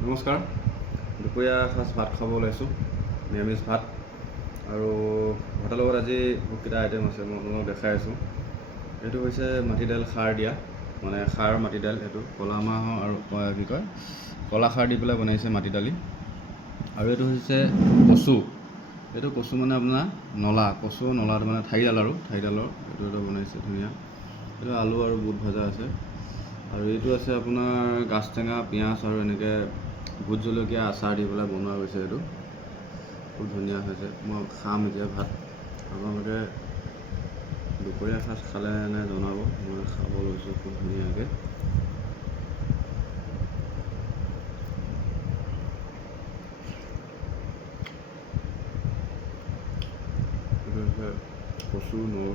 নমস্কাৰ। দুপৰীয়া সাজ ভাত খাব ওলাইছোঁ, নিৰামিষ ভাত। আৰু ভাতৰ লগত আজি বহুতকেইটা আইটেম আছে, মই আপোনালোকক দেখাই আছোঁ। এইটো হৈছে মাটি দাইল খাৰ দিয়া, মানে খাৰ মাটি দাইল। এইটো ক'লা মাহৰ আৰু কি কয় ক'লা খাৰ দি পেলাই বনাইছে মাটি দালি। আৰু এইটো হৈছে কচু। এইটো কচু মানে আপোনাৰ নলা, কচু নলাটো মানে ঠাৰিডাল আৰু ঠাৰিডালৰ এইটো এটা বনাইছে ধুনীয়া। এইটো আলু আৰু বুট ভাজা আছে। আৰু এইটো আছে আপোনাৰ গাজ টেঙা, পিঁয়াজ আৰু এনেকৈ ভোট জলকীয়া আচাৰ দি পেলাই বনোৱা হৈছে। এইটো খুব ধুনীয়া হৈছে। মই খাম এতিয়া ভাত। আপোনালোকে দুপৰীয়া সাজ খালে নে জনাব, মই খাব লৈছোঁ খুব ধুনীয়াকৈ। এইটো হৈছে কচু নল,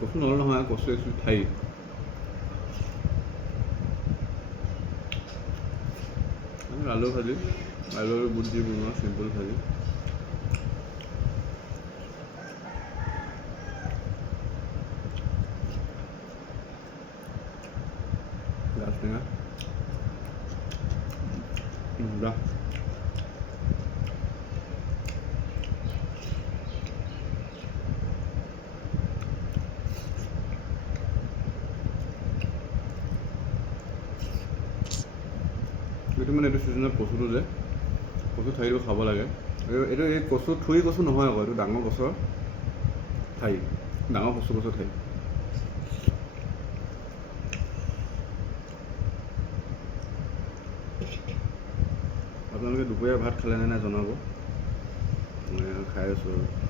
কচু নল নহয়, কচু একচুৱেলি ঠাৰি। আলু ভাজি, আলু আৰু বুট দি বনোৱা চিম্পুল ভাজি। গাজ টেঙা এইটো মানে এইটো ছিজনত কচুটো যে কচু ঠাৰিটো খাব লাগে। এইটো এই কচু থুৰি কচু নহয় আকৌ, এইটো ডাঙৰ গছৰ ঠাৰি, ডাঙৰ গছৰ ঠাৰি। আপোনালোকে দুপৰীয়া ভাত খালে নে নাই জনাব, মই খাই আছোঁ আৰু।